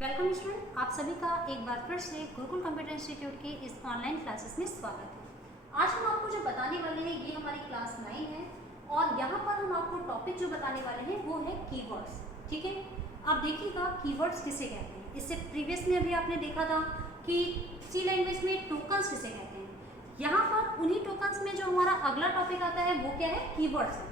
Welcome student, आप सभी का एक बार फिर से गुरुकुल कंप्यूटर इंस्टीट्यूट की इस ऑनलाइन क्लासेस में स्वागत है। आज हम आपको जो बताने वाले हैं ये हमारी क्लास 9 है और यहाँ पर हम आपको टॉपिक जो बताने वाले हैं वो है कीवर्ड्स। ठीक है, आप देखिएगा कीवर्ड्स किसे कहते हैं। इससे प्रीवियस में अभी आपने देखा था कि सी लैंग्वेज में टोकन्स किसे कहते हैं। यहाँ पर उन्हीं टोकन्स में जो हमारा अगला टॉपिक आता है वो क्या है, कीवर्ड्स है।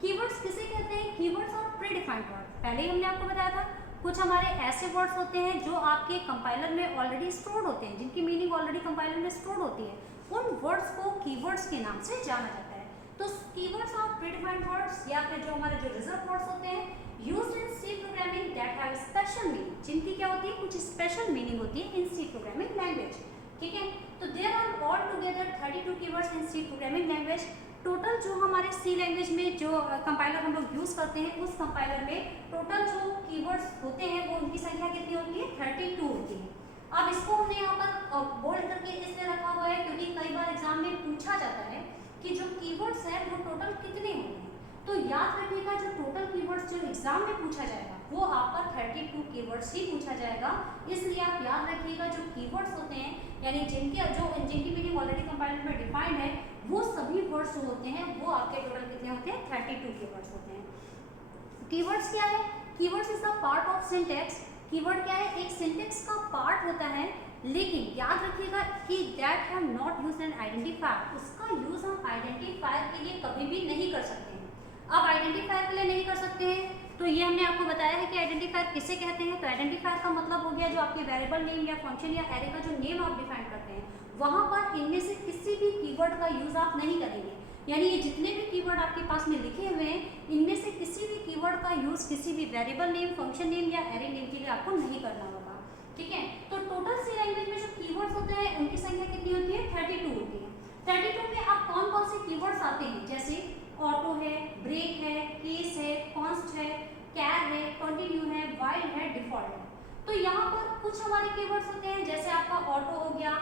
कीवर्ड्स किसे कहते हैं? कीवर्ड्स और प्रीडिफाइंड वर्ड। पहले ही हमने आपको बताया था कुछ हमारे ऐसे वर्ड्स होते हैं जो आपके कंपाइलर में ऑलरेडी स्टोर्ड होते हैं, जिनकी मीनिंग ऑलरेडी कंपाइलर में स्टोर्ड होती है। उन वर्ड्स को कीवर्ड्स के नाम से जाना जाता है। तो कीवर्ड्स और प्रीडिफाइंड वर्ड्स या फिर जो हमारे जो रिजर्व वर्ड्स होते हैं used in C programming that have special meaning, जिनकी क्या होती है, कुछ स्पेशल मीनिंग होती है इन सी प्रोग्रामिंग लैंग्वेज। ठीक है, तो there are all together 32 keywords in C programming language. Total जो हमारे सी लैंग्वेज में जो कंपाइलर हम लोग यूज़ करते हैं उस कंपाइलर में टोटल जो कीवर्ड्स होते हैं वो उनकी संख्या कितनी होती है, 32 होती है। अब इसको हमने यहाँ पर बोल्ड करके इसलिए रखा हुआ है क्योंकि कई बार एग्जाम में पूछा जाता है कि जो कीवर्ड्स हैं वो टोटल कितने होंगे। तो याद रखिएगा जो टोटल कीवर्ड्स जो एग्जाम में पूछा जाएगा वो आपका 32 कीवर्ड्स ही पूछा जाएगा। इसलिए आप याद रखिएगा जो कीवर्ड्स होते हैं यानी जिनकी मीनिंग ऑलरेडी कंपाइलर में डिफाइंड है वो सभी वर्ड्स जो होते हैं वो आपके टोटल कितने होते हैं, 32 कीवर्ड्स होते हैं। कीवर्ड्स क्या है? Keywords is the part of syntax. Keyword क्या है, एक सिंटैक्स का पार्ट होता है, लेकिन याद रखिएगा कि that have not used N identifier. उसका यूज हम आइडेंटिफायर के लिए कभी भी नहीं कर सकते हैं। अब आइडेंटिफायर के लिए नहीं कर सकते हैं तो ये हमने आपको बताया है कि आइडेंटिफायर किसे कहते हैं। तो आइडेंटिफायर का मतलब हो गया जो आपके वेरिएबल नेम या फंक्शन या एरे का जो नेम आप डिफाइन करते हैं वहां पर इनमें से किसी भी कीवर्ड का यूज आप नहीं करेंगे। यानी ये जितने भी कीवर्ड आपके पास में लिखे हुए हैं इनमें से किसी भी कीवर्ड का यूज किसी भी वेरिएबल नेम, फंक्शन नेम या एरे नेम के लिए आपको नहीं करना होगा। ठीक है, तो टोटल सी लैंग्वेज में जो कीवर्ड्स होते हैं उनकी संख्या कितनी होती है, 32 होती है। 32 में आप कौन कौन से कीवर्ड्स आते हैं, जैसे ऑटो है, ब्रेक है, केस है, कॉन्स्ट है, कैर है, कंटिन्यू है, वाइल है, डिफॉल्ट है। तो यहाँ पर कुछ हमारे कीवर्ड्स होते हैं जैसे आपका ऑटो हो गया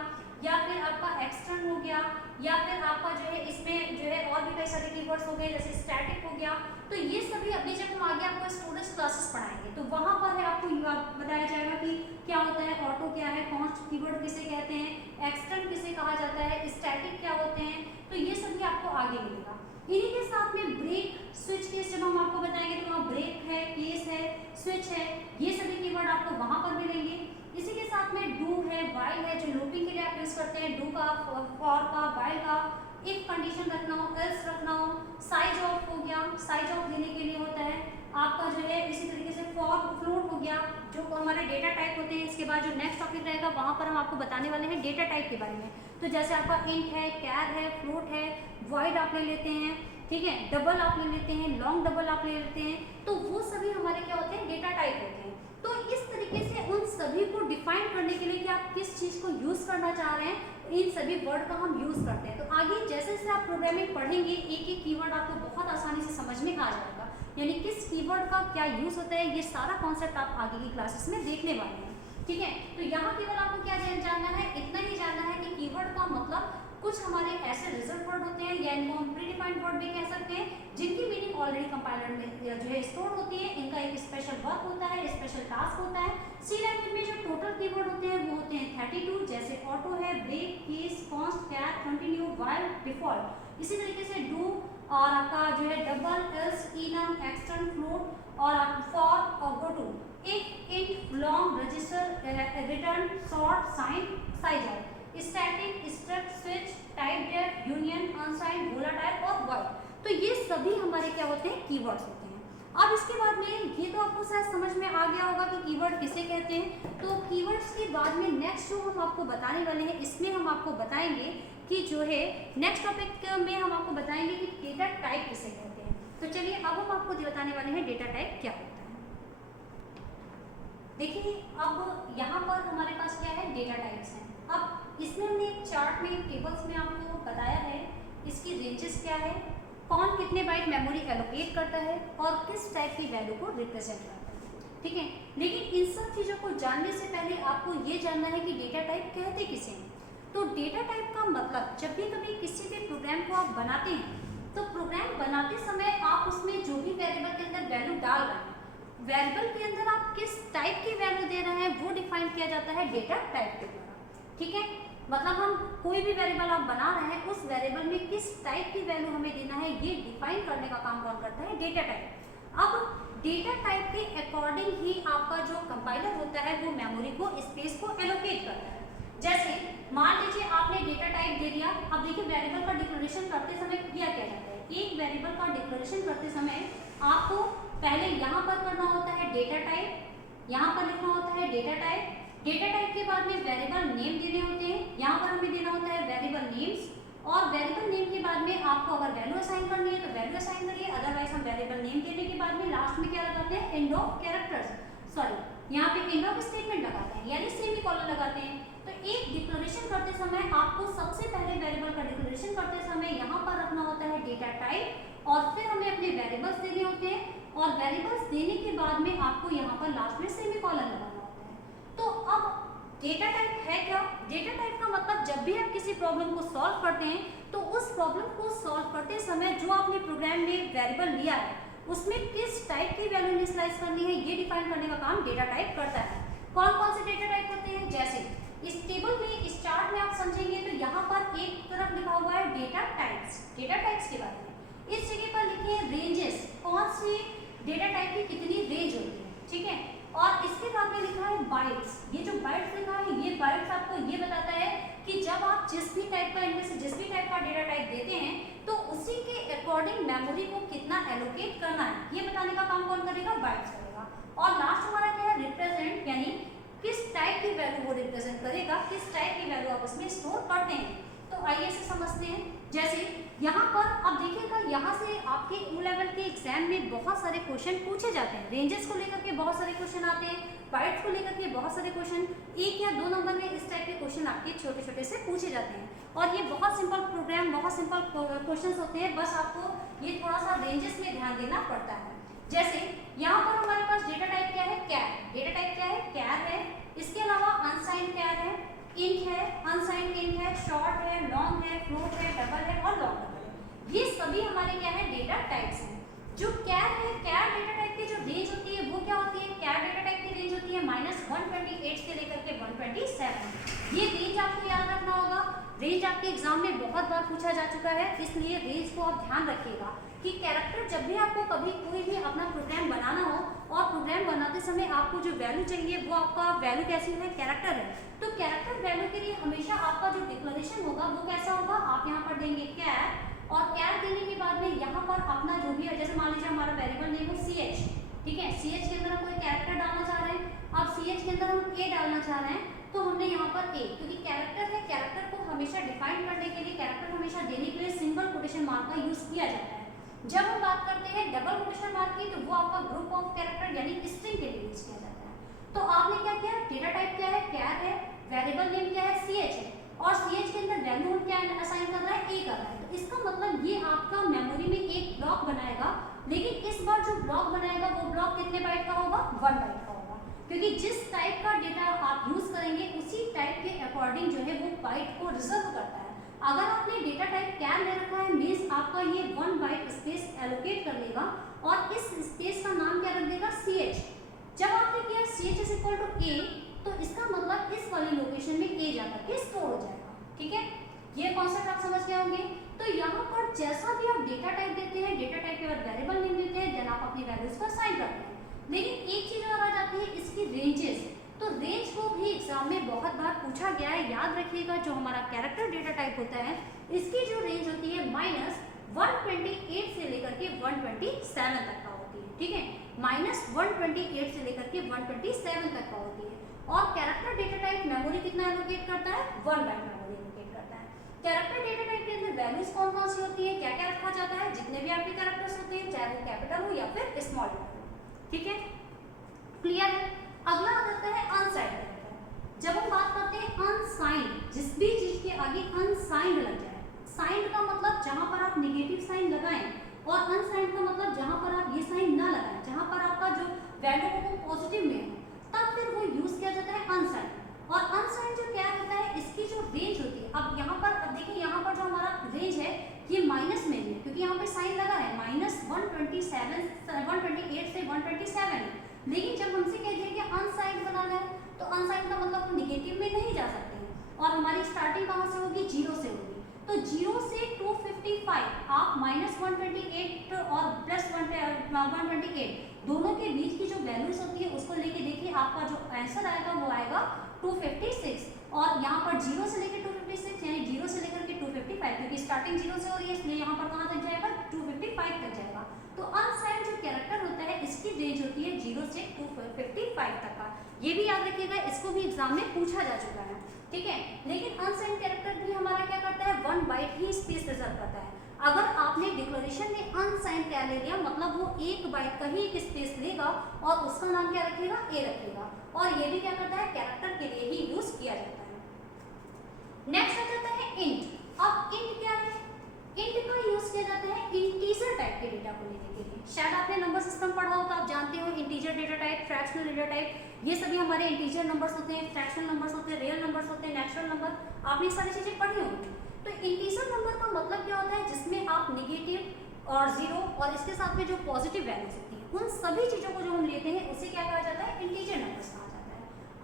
या फिर आपका एक्सटर्न हो गया या फिर आपका जो है इसमें जो है और भी कई सारे कीवर्ड्स हो गए जैसे स्टैटिक हो गया। तो ये सभी अभी जब हम आगे आपको स्टोरेज क्लासेस पढ़ाएंगे तो वहाँ पर है आपको बताया जाएगा कि क्या होता है, ऑटो क्या है, कॉन्स्ट कीवर्ड किसे कहते हैं, एक्सटर्न किसे कहा जाता है, स्टैटिक क्या होते हैं। तो ये सभी आपको आगे मिलेगा। इन्हीं के साथ में ब्रेक, स्विच केस जब हम आपको बताएंगे तो वहाँ ब्रेक है, केस है, स्विच है, ये सभी कीवर्ड आपको वहाँ पर मिलेंगे। इसी के साथ में डू है, वाइल है, जो लूपिंग के लिए आप यूज करते हैं, डू का, फॉर का, वाइल का, इफ कंडीशन रखना हो, एल्स रखना हो, साइज ऑफ हो गया, साइज ऑफ देने के लिए होता है आपका जो है। इसी तरीके से फॉर, फ्लोट हो गया, जो हमारे डेटा टाइप होते हैं। इसके बाद जो नेक्स्ट टॉपिक रहेगा वहाँ पर हम आपको बताने वाले हैं डेटा टाइप के बारे में। तो जैसे आपका इंट है, कैर है, फ्लोट है, वॉइड आप ले लेते हैं, ठीक है, डबल आप ले लेते हैं, लॉन्ग डबल आप ले लेते हैं। तो वो सभी हमारे क्या होते हैं, डेटा टाइप होते हैं। तो इस तरीके से उन सभी को डिफाइन करने के लिए कि आप किस चीज़ को यूज़ करना चाह रहे हैं इन सभी वर्ड का हम यूज़ करते हैं। तो आगे जैसे जैसे आप प्रोग्रामिंग पढ़ेंगे एक एक कीवर्ड आपको बहुत आसानी से समझ में आ जाएगा, यानी किस कीवर्ड का क्या यूज़ होता है। ये सारा कॉन्सेप्ट आप आगे की क्लासेस में देखने वाले हैं। ठीक है, तो यहाँ केवल आपको क्या जानना है, इतना ही जानना है कि कीवर्ड का मतलब कुछ हमारे ऐसे रिजर्व वर्ड होते हैं या इनको हम प्रीडिफाइंड वर्ड भी कह सकते हैं जिनकी मीनिंग ऑलरेडी कंपाइलर में जो है स्टोर होती है। इनका एक स्पेशल वर्क होता है, स्पेशल टास्क होता है। सी लैंग्वेज में जो टोटल कीवर्ड होते हैं वो होते हैं 32, जैसे ऑटो है, break, case, const, char, continue, while, default. इसी तरीके से डू और आपका जो है double, else, enum, extern, float और फॉर और go to, if, int, long, register, return, short, sign, size of, static, struct, switch, typedef, union, unsigned, volatile और वॉइड। तो ये सभी हमारे क्या होते हैं, कीवर्ड्स होते हैं। अब इसके बाद में ये तो आपको शायद समझ में आ गया होगा कि कीवर्ड किसे कहते हैं। तो कीवर्ड्स के बाद में नेक्स्ट जो हम आपको बताने वाले हैं इसमें हम आपको बताएंगे कि जो है नेक्स्ट टॉपिक में हम आपको बताएंगे कि डेटा टाइप किसे कहते हैं। तो चलिए अब हम आपको बताने वाले हैं डेटा टाइप क्या होता है। देखिए अब यहाँ पर हमारे पास क्या है, डेटा टाइप्स हैं। अब इसमें हमने एक चार्ट में, टेबल्स में आपको बताया है इसकी रेंजेस क्या है, कौन कितने बाइट मेमोरी एलोकेट करता है और किस टाइप की वैल्यू को रिप्रेजेंट करता है। ठीक है, लेकिन इन सब चीज़ों को जानने से पहले आपको ये जानना है कि डेटा टाइप कहते किसे हैं। तो डेटा टाइप का मतलब जब भी कभी किसी भी प्रोग्राम को आप बनाते हैं तो प्रोग्राम बनाते समय आप उसमें जो भी वेरिएबल के अंदर वैल्यू डाल रहे हैं वेरिएबल के अंदर आप किस टाइप की वैल्यू दे रहे हैं वो डिफाइन किया जाता है डेटा टाइप के द्वारा, ठीक है। मतलब हम कोई भी वेरिएबल आप बना रहे हैं, उस वेरिएबल में किस टाइप की वैल्यू हमें देना है ये डिफाइन करने का काम कौन करता है, डेटा टाइप। अब डेटा टाइप के अकॉर्डिंग ही आपका जो कंपाइलर होता है वो मेमोरी को, स्पेस को एलोकेट करता है। जैसे मान लीजिए आपने डेटा टाइप दे दिया। अब देखिए वेरिएबल का डिक्लेरेशन करते समय किया क्या जाता है, एक वेरिएबल का डिक्लेरेशन करते समय आपको पहले यहाँ पर करना होता है डेटा टाइप, यहाँ पर लिखना होता है डेटा टाइप। डेटा टाइप के बाद में वेरिएबल नेम देने होते हैं, यहाँ पर हमें देना होता है वेरिएबल नेम्स, और वेरिएबल नेम के बाद में आपको अगर वैल्यू असाइन करनी है तो वैल्यू असाइन करिए, अदरवाइज हम वेरिएबल नेम देने के बाद में लास्ट में क्या लगाते हैं, एंड ऑफ कैरेक्टर्स, सॉरी यहाँ पे एंड ऑफ स्टेटमेंट लगाते हैं, यानी सेमीकोलन लगाते हैं। तो एक डिक्लेरेशन करते समय आपको सबसे पहले वेरिएबल का डिक्लेरेशन करते समय यहाँ पर रखना होता है डेटा टाइप, और फिर हमें अपने वेरिएबल्स देने होते हैं, और वेरिएबल्स देने के बाद में आपको यहाँ पर लास्ट में सेमीकोलन लगाना होता है। तो अब डेटा टाइप है क्या, डेटा टाइप का मतलब जब भी आप किसी प्रॉब्लम को सॉल्व करते हैं तो उस प्रॉब्लम को सॉल्व करते समय जो आपने प्रोग्राम में वेरिएबल लिया है उसमें किस टाइप की वैल्यू इनिशियलाइज करनी है ये डिफाइन करने का काम डेटा टाइप करता है। कौन कौन से डेटा टाइप होते हैं, जैसे इस टेबल में, इस चार्ट में आप समझेंगे तो यहाँ पर एक तरफ लिखा हुआ है डेटा टाइप्स, डेटा टाइप्स के बारे में। इस जगह पर लिखिए रेंजेस, कौन सी डेटा टाइप की कितनी रेंज होती है, ठीक है। और इसके बाद में लिखा है बाइट्स, ये जो बाइट्स लिखा है ये बाइट्स आपको ये बताता है कि जब आप जिस भी टाइप का, इनमें से जिस भी टाइप का डेटा टाइप देते हैं तो उसी के अकॉर्डिंग मेमोरी को कितना एलोकेट करना है ये बताने का काम कौन करेगा, बाइट्स करेगा। और लास्ट हमारा क्या है, रिप्रेजेंट, यानी किस टाइप की वैल्यू वो रिप्रेजेंट करेगा, किस टाइप की वैल्यू आप उसमें स्टोर करते हैं। तो आइए इसे समझते हैं। जैसे यहाँ पर अब देखिएगा, यहाँ से आपके O लेवल के एग्जाम में बहुत सारे क्वेश्चन पूछे जाते हैं, रेंजेस को लेकर के बहुत सारे क्वेश्चन आते हैं, बाइट्स को लेकर के बहुत सारे क्वेश्चन, 1 या 2 नंबर में इस टाइप के क्वेश्चन आपके छोटे छोटे से पूछे जाते हैं। और ये बहुत सिंपल प्रोग्राम, बहुत सिंपल क्वेश्चन होते हैं, बस आपको ये थोड़ा सा रेंजेस में ध्यान देना पड़ता है। जैसे यहाँ पर हमारे पास डेटा टाइप क्या है, कैर, डेटा टाइप क्या है, कैर है। इसके अलावा अनसाइंड कैर है, इंट है, अनसाइंड इंट है, शॉर्ट है, लॉन्ग है, फ्लोट है, डबल है और लॉन्ग डबल है। ये सभी हमारे क्या है, डेटा टाइप्स हैं। जो कैर है, कैर डेटा टाइप की जो रेंज होती है वो क्या होती है, कैर डेटा टाइप की रेंज होती है -128 से लेकर के 127। ये रेंज आपको याद रखना होगा, रेंज आपके एग्जाम में बहुत बार पूछा जा चुका है, इसलिए रेंज को आप ध्यान रखिएगा कि कैरेक्टर, जब भी आपको कभी कोई भी अपना प्रोग्राम बनाना हो और प्रोग्राम बनाते समय आपको जो वैल्यू चाहिए वो आपका वैल्यू कैसी है, कैरेक्टर है, तो कैरेक्टर वैल्यू के लिए हमेशा आपका जो डिक्लेरेशन होगा वो कैसा होगा, आप यहाँ पर देंगे कैर, और कैर देने के बाद में यहाँ पर अपना जो भी है, जैसे मान लीजिए हमारा वेरिएबल नेम है CH, ठीक है, CH के अंदर हम कोई कैरेक्टर डालना चाह रहे हैं। अब CH के अंदर हम A डालना चाह रहे हैं तो हमने यहाँ पर A, क्योंकि कैरेक्टर है, कैरेक्टर को हमेशा डिफाइन करने के लिए, कैरेक्टर हमेशा देने के लिए सिंगल कोटेशन मार्क का यूज किया जाता है। जब हम बात करते हैं डबल कोटेशन मार्क की तो वो आपका ग्रुप ऑफ कैरेक्टर यानी स्ट्रिंग के लिए यूज किया जाता है। तो आपने क्या किया, डेटा टाइप क्या है, कैर है, वेरिएबल नेम क्या है, CH है, और CH के अंदर वैल्यू हम क्या असाइन कर रहा है, A कर रहा है। तो इसका मतलब ये आपका मेमोरी में एक ब्लॉक बनाएगा, लेकिन इस बार जो ब्लॉक बनाएगा वो ब्लॉक कितने बाइट का होगा, 1 बाइट का होगा, क्योंकि जिस टाइप का डेटा आप यूज करेंगे उसी टाइप के अकॉर्डिंग जो है वो बाइट को रिजर्व करता है। अगर आपने डेटा टाइप कैर ले रखा है मीन्स आपका ये 1 बाइट स्पेस एलोकेट कर लेगा और इस स्पेस का नाम क्या रख देगा, CH। जब आपने किया CH is equal to A तो इसका मतलब इस वाली लोकेशन में A जाकर के स्टोर हो जाएगा, ठीक है। ये कॉन्सेप्ट आप समझ गए होंगे। तो यहाँ पर जैसा भी आप डेटा टाइप देते हैं, डेटा टाइप के बाद वेरिएबल नेम देते हैं, देन आप अपनी वैल्यूज को असाइन करते हैं। लेकिन एक चीज और आ जाती है इसकी रेंजेस। तो रेंज को भी एग्जाम में बहुत बार पूछा गया है, याद रखिएगा। जो हमारा कैरेक्टर डेटा टाइप होता है इसकी जो रेंज होती है -128 से लेकर के 127 तक का होती है, ठीक है, -128 से लेकर के 127 तक का होती है। और कैरेक्टर डेटा टाइप मेमोरी कितना एलोकेट करता है, 1 बाइट मेमोरी एलोकेट करता है। कैरेक्टर डेटा टाइप के अंदर वैल्यूज कौन कौन सी होती है, क्या क्या रखा जाता है, जितने भी आपके कैरेक्टर्स होते हैं, चाहे वो कैपिटल हो या फिर स्मॉल हो, ठीक है, क्लियर है। अगला आ जाता है अनसाइंड कैरेक्टर। जब हम बात करते हैं अनसाइंड, जिस भी चीज के आगे अनसाइंड लग जाए, साइंड का मतलब जहां पर आप नेगेटिव साइन लगाएं, और अनसाइंड का मतलब जहां पर आप ये साइन ना लगाएं, जहां पर आपका जो वैल्यू है वो पॉजिटिव में है, तब फिर वो यूज किया जाता है अनसाइंड। और अनसाइंड जो क्या होता है, इसकी जो रेंज होती है, अब यहाँ पर अब देखिए यहाँ पर जो हमारा रेंज है ये माइनस में है, क्योंकि यहाँ पे साइन लगा है, -128 से 127 है। लेकिन जब हमसे कह दिया कि अनसाइंड बनाना है तो अनसाइंड का मतलब हम निगेटिव में नहीं जा सकते हैं और हमारी स्टार्टिंग कहाँ से होगी, जीरो से होगी। तो जीरो से 255 आप -128 और +128 दोनों के बीच की जो वैल्यूज होती है उसको लेके देखिए, आपका जो आंसर आएगा वो आएगा 256। और यहाँ पर जीरो से लेकर 256 यानी जीरो से लेकर के 255, क्योंकि स्टार्टिंग जीरो से हो रही है इसलिए यहाँ पर कहाँ तक जाएगा, 255 तक जाएगा। तो अनसाइंड जो कैरेक्टर होता है इसकी रेंज होती है 0 से 255 तक का। ये भी याद रखिएगा, इसको भी एग्जाम में पूछा जा चुका है, ठीक है। लेकिन अनसाइंड कैरेक्टर भी हमारा क्या करता है, 1 बाइट ही स्पेस रिजर्व करता है। अगर आपने डिक्लेरेशन में अनसाइंड क्या ले लिया, मतलब वो 1 बाइट का ही एक स्पेस लेगा और उसका नाम क्या रखेगा, ए रखेगा। और ये भी क्या करता है, कैरेक्टर के लिए ही यूज किया जाता है। नेक्स्ट आ जाता है इंट। अब इंट क्या है, इंट का यूज किया जाता है इंटीजर टाइप के डेटा को लेने के लिए। शायद आपने नंबर सिस्टम पढ़ा हो तो आप जानते हो integer data type, fractional data type, ये सभी हमारे इंटीजर नंबर्स होते हैं, फ्रैक्शनल नंबर्स होते हैं, रियल नंबर्स होते हैं, नेचुरल नंबर, आपने ये सारी चीजें पढ़ी होंगी। तो इंटीजर नंबर का मतलब क्या होता है, जिसमें आप नेगेटिव और जीरो और इसके साथ में जो पॉजिटिव वैल्यूज होती है उन सभी चीजों को जो हम लेते हैं उसे क्या कहा जाता है, इंटीजर नंबर्स कहा जाता है।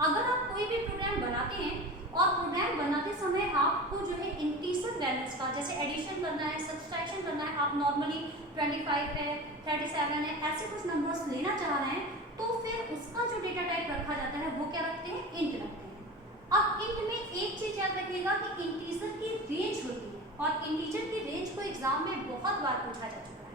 अगर आप कोई भी प्रोग्राम बनाते हैं और प्रोग्राम बनाते समय आपको जो है इंटीजर वैल्यूज का, जैसे एडिशन करना है, सब्सट्रैक्शन करना है, आप नॉर्मली 25 है, 37 है, ऐसे कुछ नंबर्स लेना चाह रहे हैं, तो फिर उसका जो डेटा टाइप रखा जाता है वो क्या रखते हैं, इंट रखते हैं। अब इंट में एक चीज याद रखिएगा कि इंटीजर की रेंज होती है और इंटीजर की रेंज को एग्जाम में बहुत बार पूछा जा चुका है।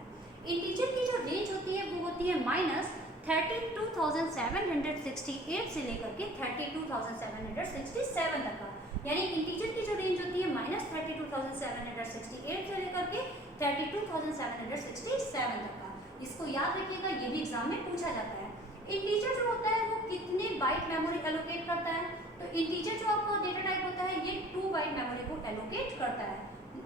इंटीजर की जो रेंज होती है वो होती है -32,768 से लेकर के 32,767 तक का, यानी इंटीजर की जो रेंज होती है -32,768 से लेकर के 32,767 तक का। इसको याद रखिएगा, ये भी एग्जाम में पूछा जाता है। इंटीजर जो होता है वो कितने बाइट मेमोरी एलोकेट करता है, तो इंटीजर जो आपका डेटा टाइप होता है ये 2 बाइट मेमोरी को एलोकेट करता है।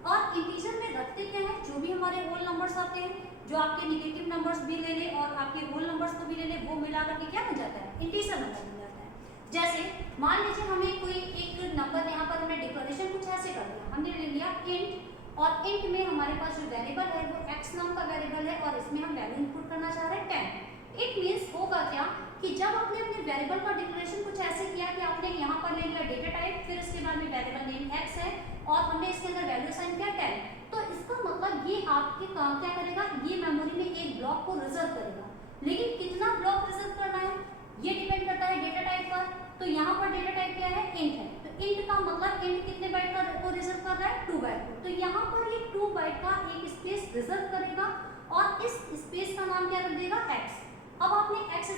और इंटीजर में रखते क्या है, जो भी हमारे होल नंबर्स आते हैं, जो आपके नेगेटिव नंबर्स भी ले ले और आपके होल नंबर्स को भी ले ले, वो मिला करके क्या हो जाता है, इंटीजर नंबर बन जाता है। जैसे मान लीजिए हमें कोई एक नंबर, यहाँ पर हमने डिक्लेरेशन कुछ ऐसे कर दिया, हमने ले लिया इंट और इंट में हमारे पास जो वेरिएबल है वो x नाम का वेरिएबल है और इसमें हम वैल्यू इनपुट करना चाह रहे हैं 10। इट मीन्स होगा क्या कि जब आपने अपने वेरिएबल का डिक्लेरेशन कुछ ऐसे किया कि आपने यहाँ पर ले लिया डेटा टाइप, फिर इसके बाद में वेरिएबल नेम x है और हमने इसके अंदर वैल्यू साइन किया 10, तो इसका मतलब ये आपके काम क्या करेगा, ये मेमोरी में एक ब्लॉक को रिजर्व करेगा। लेकिन कितना ब्लॉक रिजर्व करना है ये डिपेंड करता है डेटा टाइप पर। तो यहाँ पर डेटा टाइप क्या है, इंट है, तो इंट का मतलब इंट कितने बाइट का को रिजर्व कर रहा है, 2 बाइट को। तो यहाँ पर ये 2 बाइट का एक स्पेस रिजर्व करेगा और इस स्पेस का नाम क्या रख देगा, x। अब आपने x =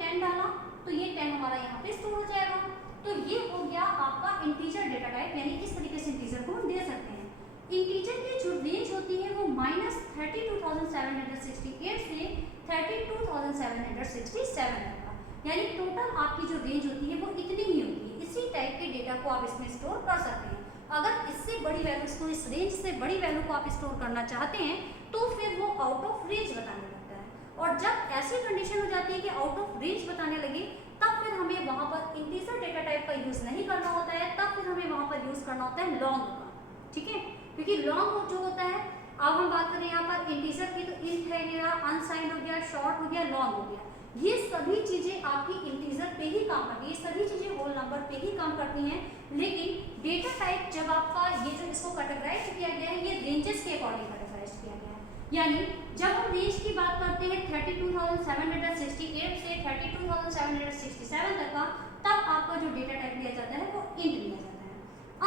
10 डाला तो ये 10 हमारा यहाँ पे स्टोर हो जाएगा। तो ये हो गया आपका इंटीजर डेटा टाइप, यानी इस तरीके से इंटीजर को हम दे सकते हैं। इंटीजर की जो रेंज होती है वो -32,768 से 32,767 तक का, यानी टोटल आपकी जो रेंज होती है वो इतनी ही होती है। इसी टाइप के डेटा को आप इसमें स्टोर कर सकते हैं। अगर इससे बड़ी वैल्यूज को, इस रेंज से बड़ी वैल्यू को आप स्टोर करना चाहते हैं तो फिर वो आउट ऑफ रेंज बताने लगता है। और जब ऐसी कंडीशन हो जाती है कि आउट ऑफ रेंज बताने लगे, तब फिर हमें वहाँ पर इंटीजर डेटा टाइप का यूज़ नहीं करना होता है, तब फिर हमें वहाँ पर यूज़ करना होता है लॉन्ग का, ठीक है। क्योंकि लॉन्ग जो होता है, अब हम बात करें यहाँ पर इंटीजर की, तो इंट है गया, अनसाइंड हो गया, शॉर्ट हो गया, लॉन्ग हो गया, ये सभी चीज़ें आपकी इंटीजर पे ही काम करती है, ये सभी चीज़ें होल नंबर पे ही काम करती हैं। लेकिन डेटा टाइप जब आपका ये जो इसको कैटेगराइज किया गया है, ये रेंजेस के अकॉर्डिंग कैटेगराइज किया गया है। यानी जब हम रेंज की बात करते हैं 32,768 से 32,767 तक का, तब आपका जो डेटा टाइप लिया जाता है वो इंट लिया जाता है।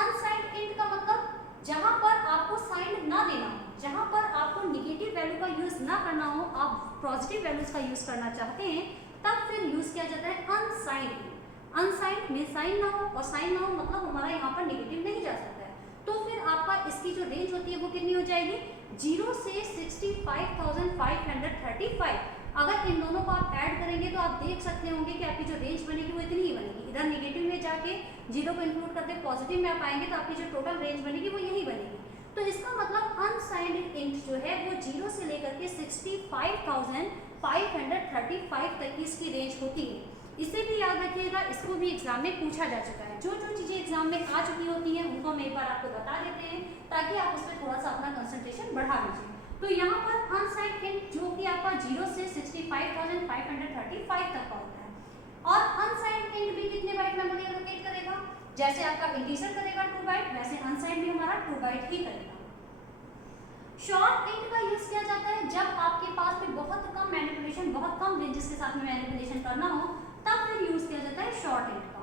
अनसाइंड इंट का मतलब जहां पर आपको साइन ना देना हो, जहां पर आपको नेगेटिव वैल्यू का यूज ना करना हो, आप पॉजिटिव वैल्यूज का यूज करना चाहते हैं, तब फिर यूज किया जाता है अनसाइंड। अनसाइंड में साइन ना हो, और साइन ना हो मतलब हमारा यहाँ पर नेगेटिव नहीं जा सकता है, तो फिर आपका इसकी जो रेंज होती है वो कितनी हो जाएगी, 0 से 65,535। अगर इन दोनों को आप ऐड करेंगे तो आप देख सकते होंगे कि आपकी जो रेंज बनेगी वो इतनी ही बनेगी। इधर नेगेटिव में जाके 0 को इंक्लूड करते पॉजिटिव में आप आएंगे तो आपकी जो टोटल रेंज बनेगी वो यही बनेगी। तो इसका मतलब अनसाइंड इंट जो है वो 0 से लेकर के 65,535 तक की इसकी रेंज होती है। इसे भी याद रखिएगा, इसको भी एग्जाम में पूछा जा चुका है। जो जो चीज़ें एग्जाम में आ चुकी होती हैं उनको हम एक बार आपको बता देते हैं, ताकि आप उस पर थोड़ा सा अपना कंसंट्रेशन बढ़ा लीजिए। तो यहाँ पर अनसाइंड इंट जो कि आपका 0 से 65,535 तक का होता है, और अनसाइंड इंट भी कितने बाइट मेमोरी एलोकेट करेगा, जैसे आपका इंटीजर करेगा 2 बाइट, वैसे अनसाइंड भी हमारा 2 बाइट ही करेगा। शॉर्ट इंट का यूज किया जाता है जब आपके पास में बहुत कम मैनिपुलेशन, बहुत कम रेंजेस के साथ में मैनिपुलेशन करना हो, तब फिर यूज किया जाता है शॉर्ट इंट का।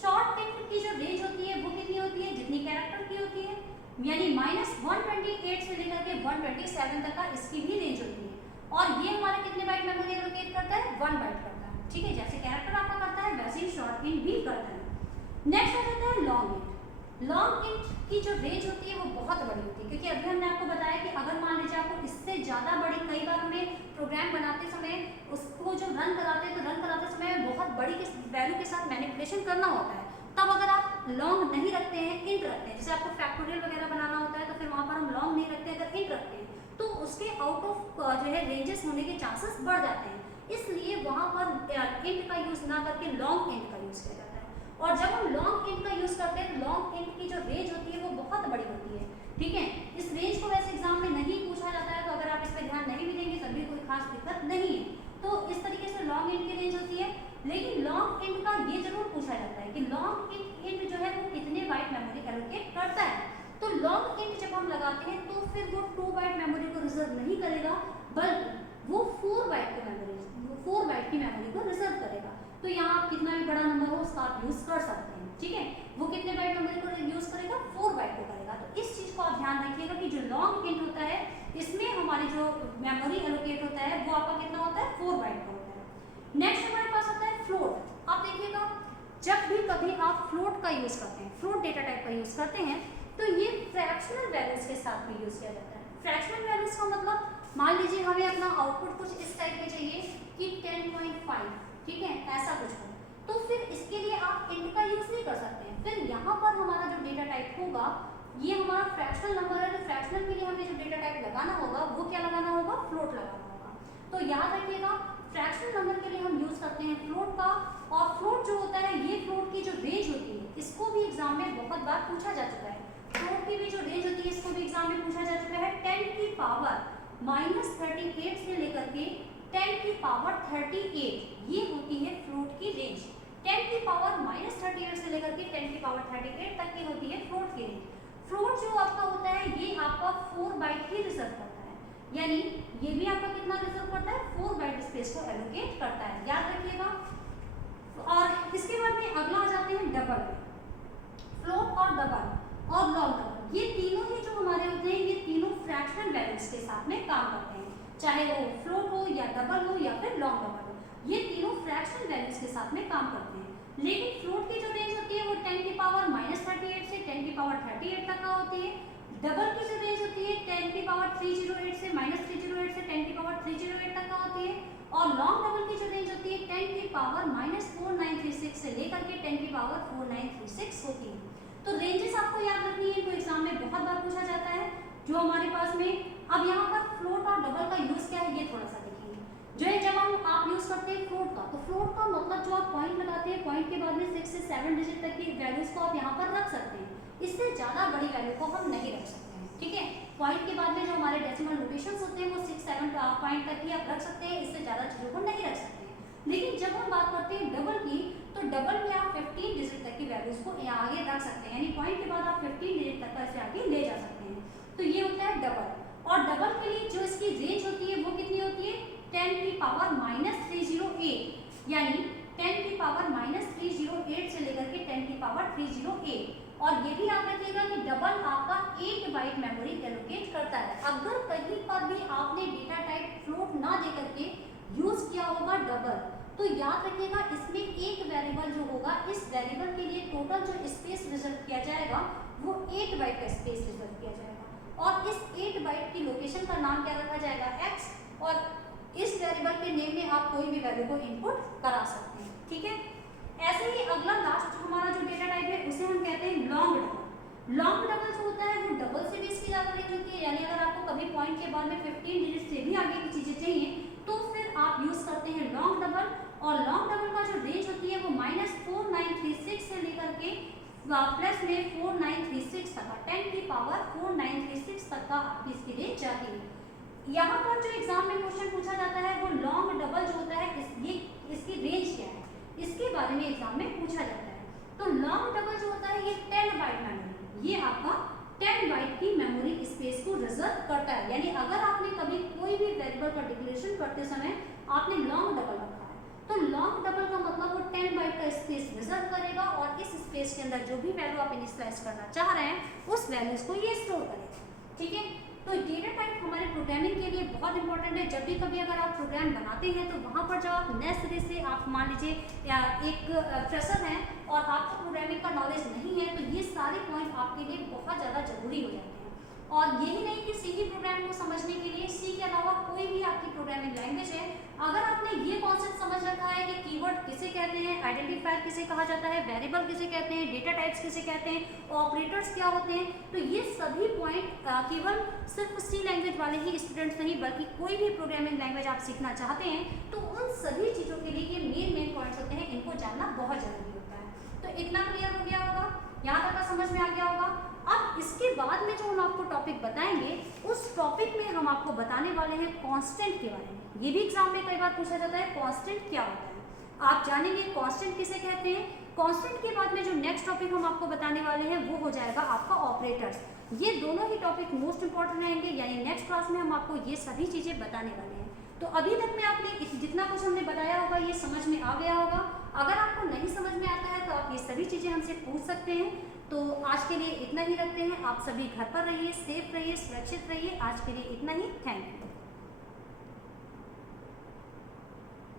शॉर्ट इंट की जो रेंज होती है वो कितनी होती है, जितनी कैरेक्टर की होती है, यानी -128 से लेकर के 127 तक का इसकी भी रेंज होती है, और ये हमारे कितने बाइट मेमोरी एलोकेट करता है, 1 बाइट करता है। ठीक है, जैसे कैरेक्टर आपका करता है वैसे ही शॉर्ट इंट भी करता है। नेक्स्ट आ जाता है लॉन्ग इंट। लॉन्ग इंट की जो रेंज होती है वो बहुत बड़ी होती है, क्योंकि अभी हमने आपको बताया कि अगर मान लीजिए आपको इससे ज़्यादा बड़ी, कई बार हमें प्रोग्राम बनाते समय उसको जो रन कराते हैं तो रन कराते समय बहुत बड़ी वैल्यू के साथ मैनिपुलेशन करना होता है, तब अगर आप लॉन्ग नहीं रखते हैं, इंट रखते हैं, जैसे आपको फैक्टोरियल वगैरह बनाना होता है तो फिर वहाँ पर हम लॉन्ग नहीं रखते हैं, अगर इंट रखते हैं तो उसके आउट ऑफ जो है रेंजेस होने के चांसेस बढ़ जाते हैं, इसलिए वहाँ पर इंट का यूज़ ना करके लॉन्ग इंट का यूज़ किया जाता है। और जब हम लॉन्ग इंट का यूज करते हैं तो लॉन्ग इंट की जो रेंज होती है वो बहुत बड़ी होती है। ठीक है, इस रेंज को वैसे एग्जाम में नहीं पूछा जाता है, तो अगर आप इस पर ध्यान नहीं भी देंगे तब भी कोई खास दिक्कत नहीं है। तो इस तरीके से लॉन्ग इंट की रेंज होती है, लेकिन लॉन्ग इंट का ये जरूर पूछा जाता है कि लॉन्ग इंट जो है वो कितने बाइट मेमोरी एलोकेट करता है। तो लॉन्ग इंट जब हम लगाते हैं तो फिर वो 2 बाइट मेमोरी को रिजर्व नहीं करेगा, बल्कि वो 4 बाइट की मेमोरी को रिजर्व करेगा। तो यहाँ आप कितना भी बड़ा नंबर हो उसका आप यूज कर सकते हैं। ठीक है, वो कितने बाइट मेमोरी को यूज करेगा, 4 बाइट को करेगा। तो इस चीज को आप ध्यान रखिएगा कि जो लॉन्ग इंट होता है इसमें हमारी जो मेमोरी एलोकेट होता है वो आपका कितना होता है, 4 बाइट का होता है। नेक्स्ट हमारे पास आता है फ्लोट। आप देखिएगा जब भी कभी आप फ्लोट का यूज करते हैं, फ्लोट डेटा टाइप का यूज करते हैं, तो ये फ्रैक्शनल वैल्यूज के साथ भी यूज किया जाता है। फ्रैक्शनल वैल्यूज का मतलब मान लीजिए हमें अपना आउटपुट कुछ इस टाइप में चाहिए कि 10.5, ठीक है, ऐसा कुछ हो, तो फिर इसके लिए आप इंट का यूज नहीं कर सकते हैं। फिर यहाँ पर हमारा जो डेटा टाइप होगा ये हमारा फ्रैक्शनल नंबर है, तो फ्रैक्शनल के लिए हमें जो डेटा टाइप लगाना होगा वो क्या लगाना होगा, फ्लोट लगाना होगा। तो याद रखिएगा फ्रैक्शनल नंबर के लिए हम यूज करते हैं फ्लोट का, और फ्लोट जो होता है ये फ्लोट की जो रेंज होती है इसको भी एग्जाम में बहुत बार पूछा जा चुका है। फ्लोट की भी जो रेंज होती है इसको भी एग्जाम में पूछा जा चुका है। 10 की पावर -38 से लेकर के 10 की पावर 38 ये होती है फ्लोट की रेंज। 10 की पावर -38 से लेकर के 10 की पावर 38 तक की होती है फ्लोट की रेंज। फ्लोट जो आपका होता है ये आपका 4 बाइट ही रिजर्व करता है, यानी ये भी आपका कितना रिजर्व करता है, 4 बाइट स्पेस को एलोकेट करता है, याद रखिएगा। और इसके बाद में अगला आ जाते हैं डबल। फ्लोट और डबल और लॉन्ग डबल ये तीनों ही जो हमारे होते हैं ये तीनों फ्रैक्शनल वैल्यूज के साथ में काम करते हैं, चाहे वो फ्लोट हो या डबल हो या फिर लॉन्ग डबल हो, ये तीनों फ्रैक्शनल वैल्यूज के साथ में काम करते हैं। लेकिन फ्लोट की जो रेंज होती है वो 10 की पावर -38 से 10 की पावर 38 तक का होती है। डबल की जो रेंज होती है 10 की पावर 308 से -308 से 10 की पावर 308 तक का होती है। और लॉन्ग डबल की जो रेंज होती है 10 की पावर -4936 से लेकर के 10 की पावर 4936 होती है। तो रेंजेस आपको याद रखनी है, तो एग्जाम में बहुत बार पूछा जाता है जो हमारे पास में। अब यहाँ पर फ्लोट और डबल का यूज क्या है ये थोड़ा सा देखेंगे। जो है जब आप यूज करते हैं फ्लोट का, तो फ्लोट का मतलब जो आप पॉइंट लगाते हैं, पॉइंट के बाद में 6 से 7 डिजिट तक की वैल्यूज को आप यहाँ पर रख सकते हैं, इससे ज्यादा बड़ी वैल्यू को हम नहीं रख सकते हैं। ठीक है, पॉइंट के बाद में जो हमारे डेसिमल नोटेशंस होते हैं वो 6-7 पॉइंट तक ही आप रख सकते हैं, इससे ज्यादा चीजों को नहीं रख सकते हैं। लेकिन जब हम बात करते हैं डबल की, तो डबल में आप 15 डिजिट तक की वैल्यूज को आगे रख सकते हैं, यानी पॉइंट के बाद आप 15 डिजिट तक का इसे आगे ले जा सकते हैं। तो ये होता है डबल। और डबल के लिए जो इसकी रेंज होती है वो कितनी होती है, 10 की पावर -308, यानी 10 की पावर -308 से लेकर के 10 की पावर 308। और ये भी याद रखिएगा कि डबल आपका 8 बाइट मेमोरी एलोकेट करता है। अगर कहीं पर भी आपने डेटा टाइप फ्लोट ना दे करके यूज किया होगा डबल, तो याद रखिएगा इसमें एक वेरिएबल जो होगा, इस वेरिएबल के लिए टोटल जो स्पेस रिजर्व किया जाएगा वो 8 बाइट का स्पेस रिजर्व किया जाएगा। और इस 8 बाइट की लोकेशन का नाम क्या रखा जाएगा, x, और इस वेरिएबल के नेम में आप कोई भी वैल्यू को इनपुट करा सकते हैं। ठीक है, ऐसे ही अगला लास्ट हमारा जो डेटा टाइप है उसे हम कहते हैं लॉन्ग डबल। लॉन्ग डबल जो होता है वो डबल से भी इसकी ज़्यादा रेंज होती है, यानी अगर आपको कभी पॉइंट के बाद में 15 डिजिट से भी आगे की चीज़ें चाहिए तो फिर आप यूज़ करते हैं लॉन्ग डबल। और लॉन्ग डबल का जो रेंज होती है वो -4936 से लेकर के प्लस में 4936 तक का, 10 की पावर 4936 तक का आपकी इसकी रेंज जाती है। यहाँ पर जो एग्जाम में क्वेश्चन पूछा जाता है वो लॉन्ग डबल जो होता है इसकी रेंज क्या है, इसके बारे में एग्जाम में पूछा जाता है। तो लॉन्ग डबल जो होता है ये 10 बाइट मेमोरी, ये आपका 10 बाइट की मेमोरी स्पेस को रिजर्व करता है। यानी अगर आपने कभी कोई भी वेरिएबल का डिक्लेरेशन करते समय आपने लॉन्ग डबल रखा है, तो लॉन्ग डबल का मतलब वो 10 बाइट का स्पेस रिजर्व करेगा और इस स्पेस के अंदर जो भी वैल्यू आप इनिशियलाइज करना चाह रहे हैं उस वैल्यूज को ये स्टोर करेगा। ठीक है, तो डेटा टाइप हमारे प्रोग्रामिंग के लिए बहुत इंपॉर्टेंट है। जब भी कभी अगर आप प्रोग्राम बनाते हैं तो वहाँ पर जब आप नए सिरे से आप मान लीजिए एक फ्रेशर हैं और आपको प्रोग्रामिंग का नॉलेज नहीं है, तो ये सारे पॉइंट आपके लिए बहुत ज़्यादा जरूरी हो जाते हैं। और यही नहीं कि सी प्रोग्राम को समझने के लिए सी के अलावा कोई भी आपकी प्रोग्रामिंग लैंग्वेज है, अगर आपने ये कॉन्सेप्ट समझ रखा है कि कीवर्ड किसे कहते हैं, आइडेंटिफायर किसे कहा जाता है, वेरिएबल किसे कहते हैं, डेटा टाइप्स किसे कहते हैं, ऑपरेटर्स क्या होते हैं, तो ये सभी पॉइंट केवल सिर्फ सी लैंग्वेज वाले ही स्टूडेंट्स नहीं बल्कि कोई भी प्रोग्रामिंग लैंग्वेज आप सीखना चाहते हैं तो उन सभी चीज़ों के लिए ये मेन पॉइंट्स होते हैं, इनको जानना बहुत ज़रूरी होता है। तो इतना क्लियर हो गया होगा, यहाँ तक का समझ में आ गया होगा। अब इसके बाद में जो हम आपको टॉपिक बताएंगे उस टॉपिक में हम आपको बताने वाले हैं कांस्टेंट के बारे में। ये भी एग्जाम में कई बार पूछा जाता है कांस्टेंट क्या होता है, आप जानेंगे कांस्टेंट किसे कहते हैं। कांस्टेंट के बाद में जो नेक्स्ट टॉपिक हम आपको बताने वाले हैं वो हो जाएगा आपका ऑपरेटर्स। ये दोनों ही टॉपिक मोस्ट इंपॉर्टेंट रहेंगे, यानी नेक्स्ट क्लास में हम आपको ये सभी चीज़ें बताने वाले हैं। तो अभी तक में आपने जितना कुछ हमने बताया होगा ये समझ में आ गया होगा। अगर आपको नहीं समझ में आता है तो आप ये सभी चीज़ें हमसे पूछ सकते हैं। तो आज के लिए इतना ही रखते हैं, आप सभी घर पर रहिए, सेफ रहिए, सुरक्षित रहिए। आज के लिए इतना ही, थैंक यू।